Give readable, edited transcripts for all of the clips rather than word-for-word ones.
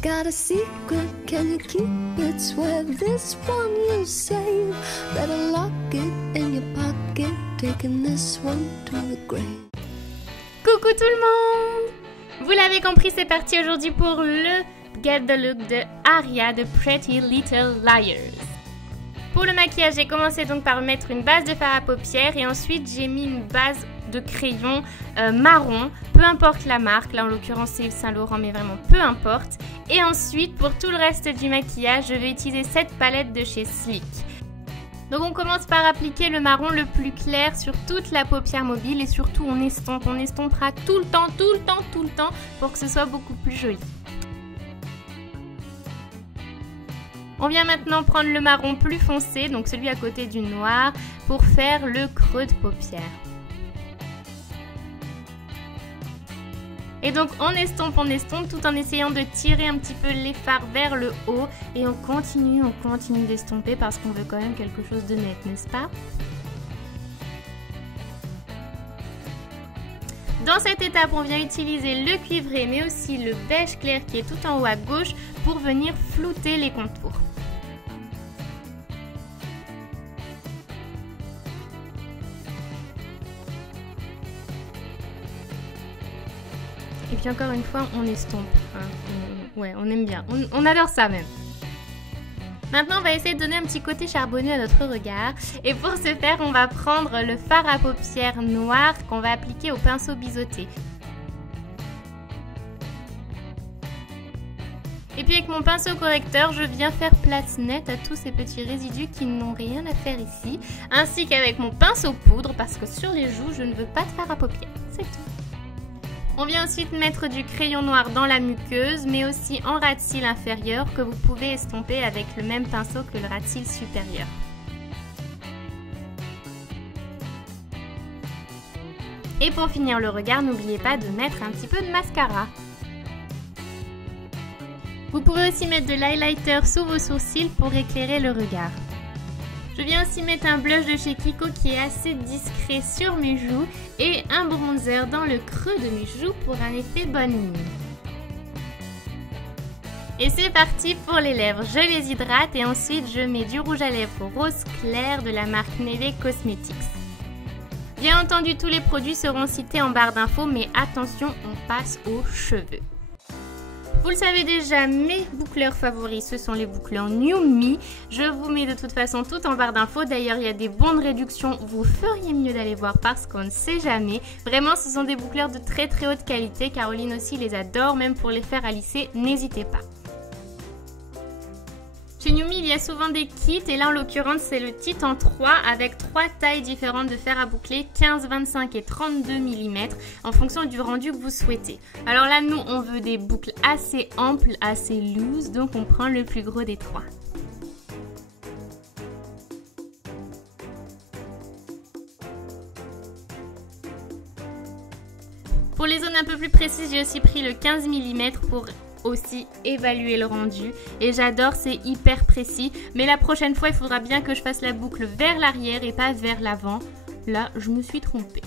Got a secret, can you keep it? Swear this one you'll save. Better lock it in your pocket, taking this one to the grave. Coucou tout le monde! Vous l'avez compris, c'est parti aujourd'hui pour le Get the Look de Aria de Pretty Little Liars. Pour le maquillage, j'ai commencé donc par mettre une base de fard à paupières et ensuite j'ai mis une base de crayon marron, peu importe la marque, là en l'occurrence c'est Yves Saint Laurent mais vraiment peu importe. Et ensuite pour tout le reste du maquillage, je vais utiliser cette palette de chez Sleek. Donc on commence par appliquer le marron le plus clair sur toute la paupière mobile et surtout on estompera tout le temps pour que ce soit beaucoup plus joli. On vient maintenant prendre le marron plus foncé, donc celui à côté du noir, pour faire le creux de paupière. Et donc on estompe tout en essayant de tirer un petit peu les fards vers le haut et on continue d'estomper parce qu'on veut quand même quelque chose de net, n'est-ce pas? Dans cette étape, on vient utiliser le cuivré mais aussi le beige clair qui est tout en haut à gauche pour venir flouter les contours. Et puis encore une fois, on estompe. Ouais, on aime bien. On adore ça même. Maintenant, on va essayer de donner un petit côté charbonneux à notre regard. Et pour ce faire, on va prendre le fard à paupières noir qu'on va appliquer au pinceau biseauté. Et puis avec mon pinceau correcteur, je viens faire place nette à tous ces petits résidus qui n'ont rien à faire ici. Ainsi qu'avec mon pinceau poudre, parce que sur les joues, je ne veux pas de fard à paupières. C'est tout. On vient ensuite mettre du crayon noir dans la muqueuse, mais aussi en ras de cils inférieur que vous pouvez estomper avec le même pinceau que le ras de cils supérieur. Et pour finir le regard, n'oubliez pas de mettre un petit peu de mascara. Vous pourrez aussi mettre de l'highlighter sous vos sourcils pour éclairer le regard. Je viens aussi mettre un blush de chez Kiko qui est assez discret sur mes joues et un bronzer dans le creux de mes joues pour un effet bonne mine. Et c'est parti pour les lèvres. Je les hydrate et ensuite je mets du rouge à lèvres rose clair de la marque Neve Cosmetics. Bien entendu, tous les produits seront cités en barre d'infos, mais attention, on passe aux cheveux. Vous le savez déjà, mes boucleurs favoris, ce sont les boucleurs New Me. Je vous mets de toute façon tout en barre d'infos. D'ailleurs, il y a des bons de réduction. Vous feriez mieux d'aller voir parce qu'on ne sait jamais. Vraiment, ce sont des boucleurs de très haute qualité. Caroline aussi les adore, même pour les faire à lisser, n'hésitez pas. Chez New Me, il y a souvent des kits et là en l'occurrence c'est le kit en 3 avec 3 tailles différentes de fer à boucler, 15, 25 et 32 mm en fonction du rendu que vous souhaitez. Alors là nous on veut des boucles assez amples, assez loose, donc on prend le plus gros des 3. Pour les zones un peu plus précises, j'ai aussi pris le 15 mm pour aussi évaluer le rendu et j'adore, c'est hyper précis, mais la prochaine fois il faudra bien que je fasse la boucle vers l'arrière et pas vers l'avant. Là je me suis trompée.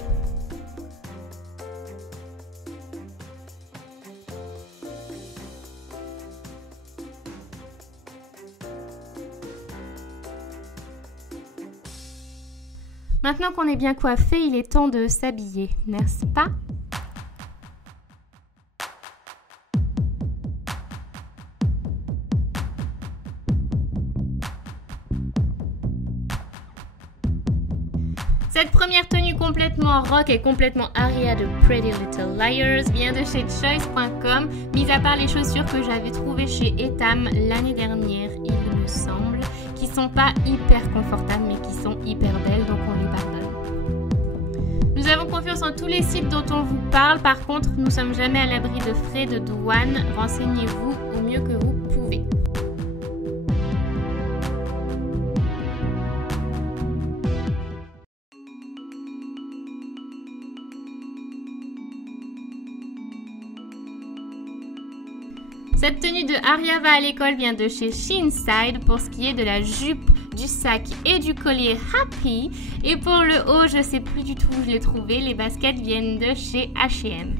Maintenant qu'on est bien coiffé, il est temps de s'habiller, n'est-ce pas? Cette première tenue complètement rock et complètement Aria de Pretty Little Liars vient de chez Choice.com, mis à part les chaussures que j'avais trouvées chez Etam l'année dernière, il me semble, qui sont pas hyper confortables mais qui sont hyper belles, donc on les pardonne. Nous avons confiance en tous les sites dont on vous parle, par contre nous sommes jamais à l'abri de frais de douane, renseignez-vous au mieux que vous pouvez. Cette tenue de Aria va à l'école vient de chez Sheenside pour ce qui est de la jupe, du sac et du collier Happy. Et pour le haut, je sais plus du tout où je l'ai trouvé, les baskets viennent de chez H&M.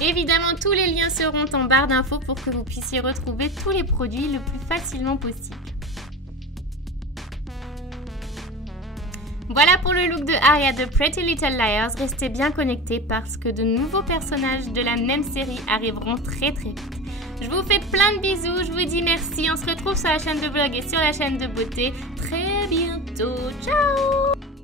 Évidemment, tous les liens seront en barre d'infos pour que vous puissiez retrouver tous les produits le plus facilement possible. Voilà pour le look de Aria de Pretty Little Liars. Restez bien connectés parce que de nouveaux personnages de la même série arriveront très vite. Je vous fais plein de bisous, je vous dis merci. On se retrouve sur la chaîne de blog et sur la chaîne de beauté très bientôt. Ciao!